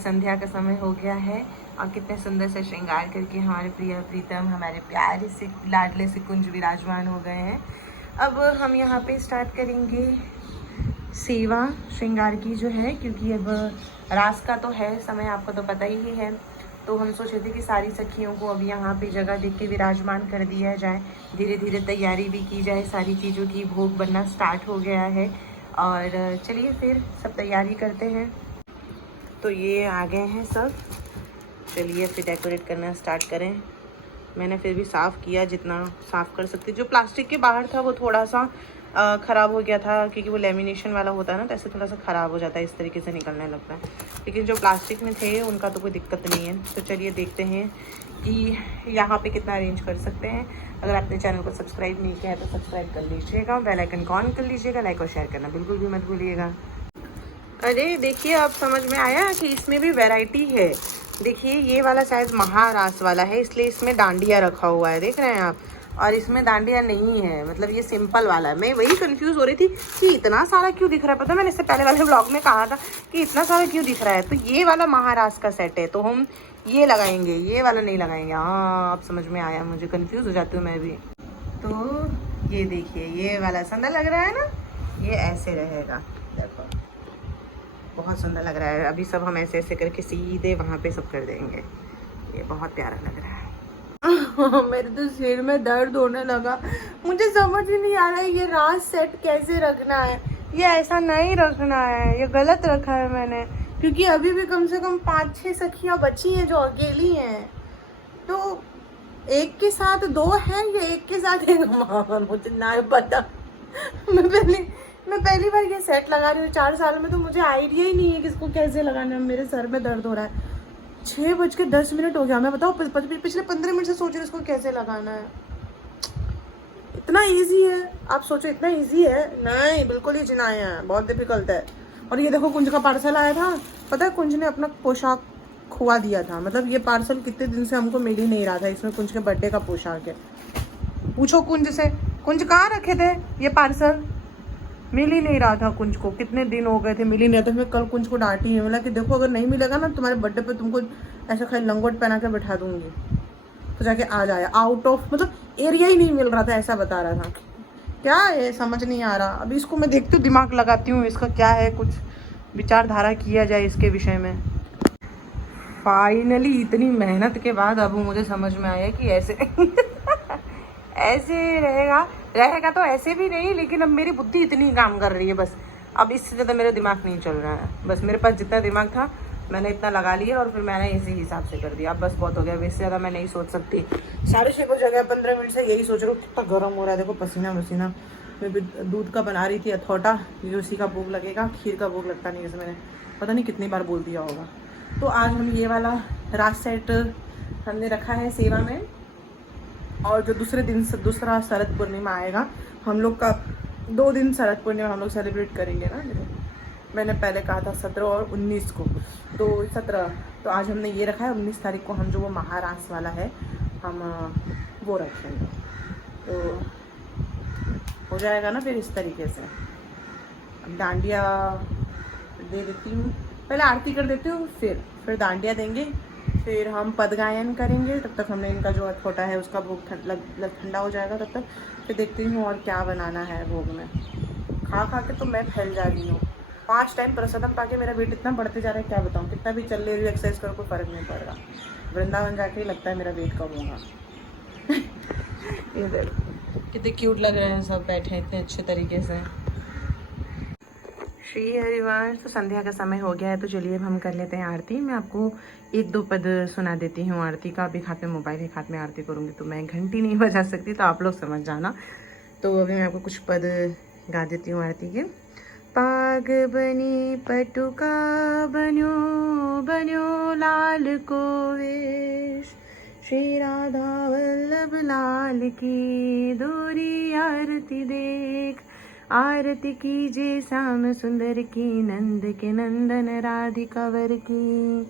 संध्या का समय हो गया है और कितने सुंदर से श्रृंगार करके हमारे प्रिय प्रीतम हमारे प्यारे से लाडले से कुंज विराजमान हो गए हैं। अब हम यहाँ पे स्टार्ट करेंगे सेवा श्रृंगार की जो है, क्योंकि अब रास का तो है समय, आपको तो पता ही है। तो हम सोच रहे थे कि सारी सखियों को अब यहाँ पे जगह देख के विराजमान कर दिया जाए, धीरे धीरे तैयारी भी की जाए, सारी चीज़ों की भोग बनना स्टार्ट हो गया है। और चलिए फिर सब तैयारी करते हैं। तो ये आ गए हैं सब, चलिए फिर डेकोरेट करना स्टार्ट करें। मैंने फिर भी साफ़ किया जितना साफ़ कर सकती। जो प्लास्टिक के बाहर था वो थोड़ा सा ख़राब हो गया था, क्योंकि वो लेमिनेशन वाला होता है ना, तो ऐसे थोड़ा सा ख़राब हो जाता है, इस तरीके से निकलने लगता है। लेकिन जो प्लास्टिक में थे उनका तो कोई दिक्कत नहीं है। तो चलिए देखते हैं कि यहाँ पे कितना अरेंज कर सकते हैं। अगर आपने चैनल को सब्सक्राइब नहीं किया है तो सब्सक्राइब कर लीजिएगा, बेल आइकन ऑन कर लीजिएगा, लाइक और शेयर करना बिल्कुल भी मत भूलिएगा। अरे देखिए, अब समझ में आया कि इसमें भी वैरायटी है। देखिए ये वाला शायद महारास वाला है, इसलिए इसमें डांडिया रखा हुआ है, देख रहे हैं आप। और इसमें डांडिया नहीं है, मतलब ये सिंपल वाला है। मैं वही कंफ्यूज हो रही थी कि इतना सारा क्यों दिख रहा है। पता मैंने इससे पहले वाले व्लॉग में कहा था कि इतना सारा क्यों दिख रहा है। तो ये वाला महारास का सेट है, तो हम ये लगाएंगे, ये वाला नहीं लगाएंगे। हाँ अब समझ में आया, मुझे कंफ्यूज हो जाती हूँ मैं भी। तो ये देखिए, ये वाला सुंदर लग रहा है ना, ये ऐसे रहेगा, देखो बहुत सुंदर लग रहा है। अभी सब हम ऐसे ऐसे करके सीधे वहाँ पे सब कर देंगे। ये बहुत प्यारा लग रहा है। मेरे तो सिर में दर्द होने लगा। मुझे समझ ही नहीं आ रहा है ये रास सेट कैसे रखना है। ये ऐसा नहीं रखना है, ये गलत रखा है मैंने, क्योंकि अभी भी कम से कम 5-6 सखियाँ बची हैं जो अकेली हैं। तो एक के साथ 2 हैं या एक के साथ 1? मुझे ना पता। मैं पहली बार ये सेट लगा रही हूँ 4 साल में, तो मुझे आइडिया ही नहीं है कि इसको कैसे लगाना है। मेरे सर में दर्द हो रहा है। 6:10 हो गया। मैं बताओ पिछले 15 मिनट से सोच रही हूँ इसको कैसे लगाना है। इतना इजी है, आप सोचो इतना इजी है? नहीं, बिल्कुल ही चिनाया है, बहुत डिफिकल्ट है। और ये देखो, कुंज का पार्सल आया था। पता है, कुंज ने अपना पोशाक खुआ दिया था। मतलब ये पार्सल कितने दिन से हमको मिल ही नहीं रहा था। इसमें कुंज के बर्थडे का पोशाक है। पूछो कुंज से, कुंज कहाँ रखे थे ये पार्सल? मिल ही नहीं रहा था कुंज को, कितने दिन हो गए थे मिल ही नहीं रहा था। मैं कल कुंज को डांटी है, बोला कि देखो अगर नहीं मिलेगा ना तुम्हारे बर्थडे पे तुमको ऐसा खाली लंगोट पहना के बैठा दूंगी। तो जाके आ जाए, आउट ऑफ मतलब एरिया ही नहीं मिल रहा था, ऐसा बता रहा था। क्या है समझ नहीं आ रहा। अभी इसको मैं देखती हूँ, दिमाग लगाती हूँ, इसका क्या है, कुछ विचारधारा किया जाए इसके विषय में। फाइनली इतनी मेहनत के बाद अब मुझे समझ में आया कि ऐसे ऐसे रहेगा तो ऐसे भी नहीं, लेकिन अब मेरी बुद्धि इतनी काम कर रही है बस। अब इससे ज़्यादा मेरा दिमाग नहीं चल रहा है। बस मेरे पास जितना दिमाग था मैंने इतना लगा लिया, और फिर मैंने इसी हिसाब से कर दिया। अब बस बहुत हो गया, इससे ज़्यादा मैं नहीं सोच सकती। 6:30 को जगह 15 मिनट से यही सोच रहा हूँ। कितना गर्म हो रहा है, देखो पसीना वसीना। मैं भी दूध का बना रही थी अथौटा, ये उसी का भोग लगेगा। खीर का भोग लगता नहीं, जैसे मैंने पता नहीं कितनी बार बोल दिया होगा। तो आज हम ये वाला रास सेट हमने रखा है सेवा में। और जो दूसरे दिन से दूसरा शरद पूर्णिमा आएगा, हम लोग का 2 दिन शरद पूर्णिमा हम लोग सेलिब्रेट करेंगे ना। मैंने पहले कहा था 17 और 19 को, तो 17, तो आज हमने ये रखा है 19 तारीख को हम जो वो महारास वाला है हम वो रखेंगे। तो हो जाएगा ना फिर इस तरीके से। अब डांडिया दे देती हूँ, पहले आरती कर देती हूँ, फिर डांडिया देंगे, फिर हम पद गायन करेंगे। तब तक हमने इनका जो अथौटा है उसका भोग ठंडा हो जाएगा। तब तक फिर देखती हूँ और क्या बनाना है भोग में। खा के तो मैं फैल जा रही हूँ। 5 टाइम प्रसादम पाके मेरा वेट इतना बढ़ते जा रहा है, क्या बताऊँ। कितना भी चल ले रही हूँ, एक्सरसाइज करो, कोई फ़र्क नहीं पड़ रहा। वृंदावन जाके ही लगता है मेरा वेट कम होगा। ये देखो कितने क्यूट लग रहे हैं सब बैठे इतने अच्छे तरीके से। श्री हरिवंश। तो संध्या का समय हो गया है, तो चलिए अब हम कर लेते हैं आरती। मैं आपको 1-2 पद सुना देती हूँ आरती का। अभी हाथ में मोबाइल, एक हाथ में आरती करूँगी तो मैं घंटी नहीं बजा सकती, तो आप लोग समझ जाना। तो अभी मैं आपको कुछ पद गा देती हूँ आरती के। पाग बनी पटुका बन्यो बन्यो लाल को वेश, श्री राधा वल्लभ लाल की दूरी आरती देख। आरती कीजिए श्याम सुंदर की, नंद के नंदन राधिका वर की।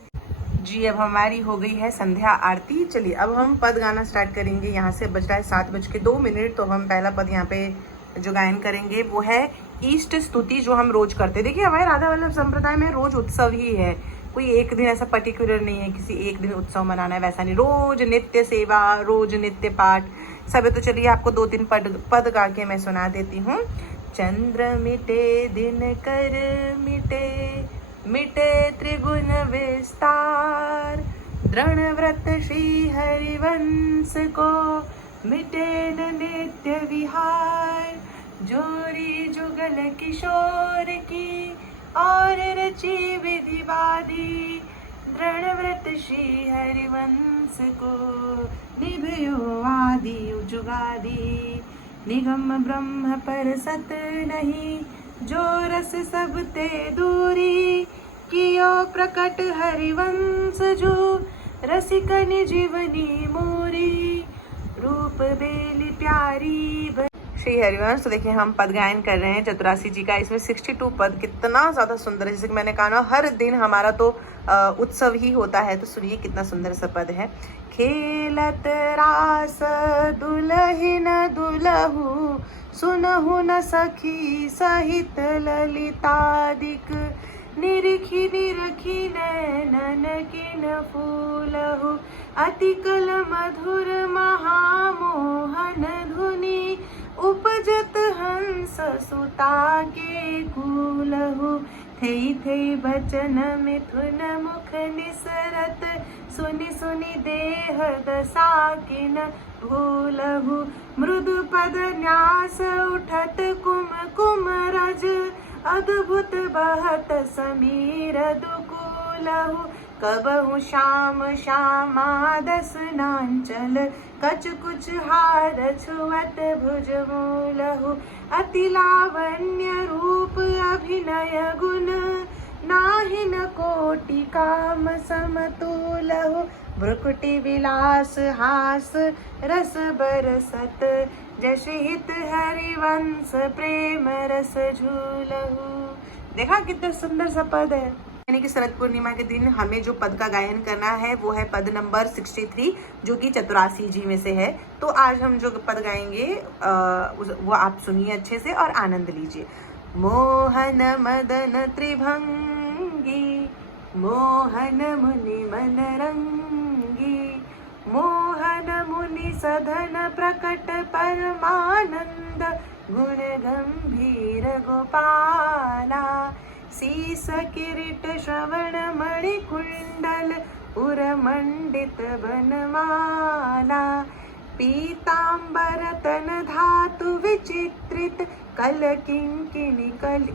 जी अब हमारी हो गई है संध्या आरती। चलिए अब हम पद गाना स्टार्ट करेंगे। यहाँ से बज रहा है 7:02। तो हम पहला पद यहाँ पे जो गायन करेंगे वो है इष्ट स्तुति, जो हम रोज करते हैं। देखिए हमारे राधा वल्लभ संप्रदाय में रोज उत्सव ही है, कोई एक दिन ऐसा पर्टिकुलर नहीं है किसी एक दिन उत्सव मनाना है, वैसा नहीं, रोज नित्य सेवा, रोज नित्य पाठ सब है। तो चलिए आपको 2-3 पद गा के मैं सुना देती हूँ। चंद्र मिटे दिन कर मिटे, मिटे त्रिगुण विस्तार, दृढ़ व्रत श्री हरिवंश को, मिटे न नित्य विहार, जोरी जुगल किशोर की और रची विधिवादी, दृढ़ व्रत श्री हरिवंश को, निभयो आदि जुगादी, निगम ब्रह्म पर सत नहीं, जो रस सब ते दूरी, कियो प्रकट हरिवंश जो, रसिकनि जीवनी मोरी, रूप बेली प्यारी। श्री हरिवंश। तो देखिए हम पद गायन कर रहे हैं चतुरासी जी का। इसमें 62 पद, कितना ज़्यादा सुंदर है। जैसे कि मैंने कहा ना, हर दिन हमारा तो उत्सव ही होता है। तो सुनिए कितना सुंदर सा पद है। खेलत रास दुलहिन दुलहु, सुनहु न सखी सहित ललितादिक, निरखी निरखी नैनन किन फूलहु, अतिकल मधुर महामोहन धुनि, उपजत हंस सुता के कूलहु, थई थई बचन मिथुन मुख निसरत, सुनि सुनि देह दशा किन भूलहु, मृदु पद न्यास उठत कुम कुम रज, अद्भुत बहत समीर दुकूलहु, कबहु श्याम श्यामादस नांचल, कछ कुछ हार छुअत भुज मूलहु, अति लावण्य रूप अभिनय गुण, नाहिन कोटि काम समतुलहु, भ्रुकुटि विलास हास रस बरसत, जश हित हरिवंश प्रेम रस झूलहु। देखा कितना सुंदर सा पद है। यानी कि शरद पूर्णिमा के दिन हमें जो पद का गायन करना है वो है पद नंबर 63, जो कि चतुरासी जी में से है। तो आज हम जो पद गाएंगे वो आप सुनिए अच्छे से और आनंद लीजिए। मोहन मदन त्रिभंगी, मोहन मुनि मन रंगी, मोहन मुनि सधन प्रकट परमानंद, गुण गंभीर गोपाला, शीस किरीट श्रवण मणि कुंडल, उरमंडित बनमाला, पीतांबर तन धातु विचित्रित, कल किंकिणी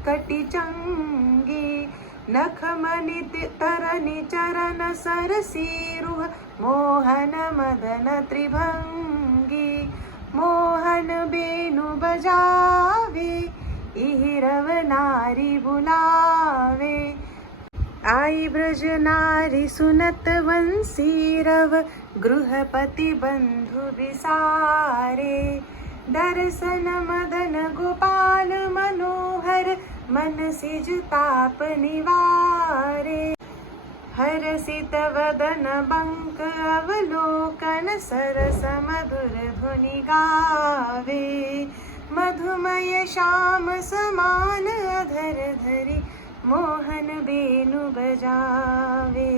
कटि चंगी, नखमणि तरनि चरण सरसीरुह, मोहन मदन त्रिभंगी, मोहन बेनु बजावे, इहिरव नारी बुलावे, आई ब्रज नारी सुनत वंशी रव, गृहपति बंधु बिसारे, दर्शन मदन गोपाल मनोहर, मन सिज ताप निवारे, हरसित वदन बंक अवलोकन, सरस मधुर धुनि गावे, मधुमय श्याम समान अधर धरि, मोहन बेनु बजावे,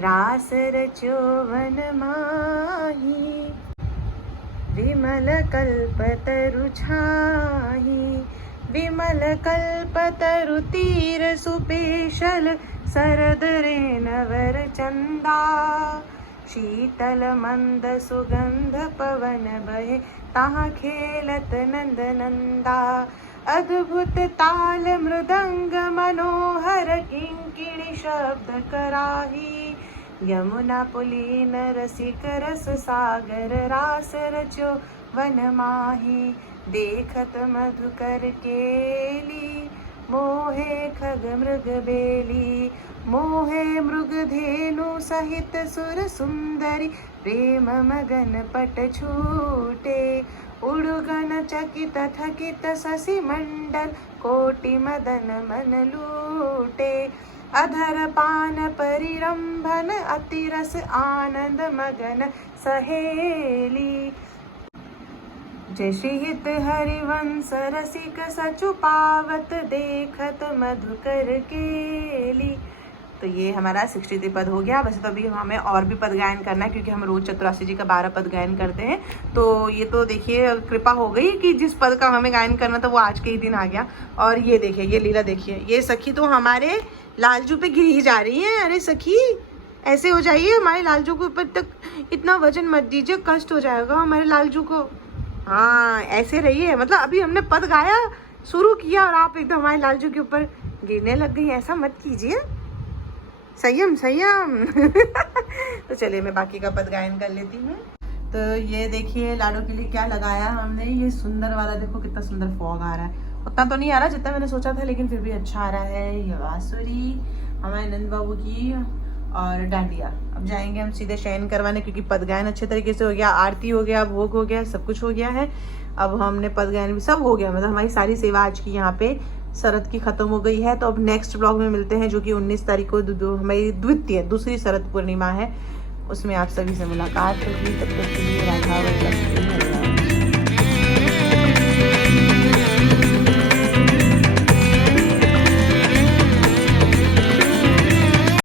रास रचो वन माही, विमल कल्पतरु छाही, विमल कल्पतरु तीर सुपेशल, शरद रेनवर चंदा, शीतल मंद सुगंध पवन बहे, ताहा खेलत नंद नंदा, अद्भुत ताल मृदंग मनोहर, किंकिणी शब्द कराही, यमुना पुलीन रसिक रस सागर, रास रचो वन माही, देखत मधुकर केली, मोहे खग मृग बेली, मोहे मृग धेनु सहित सुर सुंदरी, प्रेम मगन पट छूटे, उड़गन चकित थकित शशि मंडल, कोटि मदन मन लूटे, अधर पान परिरंभन, अति रस आनंद मगन सहेली, जशिहित हरिवंश रसिक सचु पावत, देखत मधुकर केली, तो ये हमारा 63 पद हो गया। वैसे तो अभी हमें और भी पद गायन करना है क्योंकि हम रोज चतुरासी जी का 12 पद गायन करते हैं। तो ये तो देखिए कृपा हो गई कि जिस पद का हमें गायन करना था वो आज के ही दिन आ गया। और ये देखिए, ये लीला देखिए, ये सखी तो हमारे लालजू पे गिर ही जा रही है। अरे सखी ऐसे हो जाइए, हमारे लालजू के ऊपर तक इतना वजन मत दीजिए, कष्ट हो जाएगा हमारे लालजू को। हाँ ऐसे रहिए, मतलब अभी हमने पद गाया शुरू किया और आप एकदम हमारे लालजू के ऊपर गिरने लग गई, ऐसा मत कीजिए, संयम संयम। तो चलिए मैं बाकी का पद गायन कर लेती हूँ। तो ये देखिए लाडो के लिए क्या लगाया हमने, ये सुंदर वाला, देखो कितना सुंदर फॉग आ रहा है। उतना तो नहीं आ रहा जितना मैंने सोचा था, लेकिन फिर भी अच्छा आ रहा है। ये बांसुरी हमारे नंद बाबू की और डांडिया। अब जाएंगे हम सीधे शयन करवाने क्योंकि पद गायन अच्छे तरीके से हो गया, आरती हो गया, भोग हो गया, सब कुछ हो गया है। अब हमने पद गायन भी सब हो गया, मतलब हमारी सारी सेवा आज की यहाँ पे शरद की खत्म हो गई है। तो अब नेक्स्ट ब्लॉग में मिलते हैं जो कि 19 तारीख को हमारी दूसरी शरद पूर्णिमा है, उसमें आप सभी से मुलाकात होगी। तब तक के लिए राधा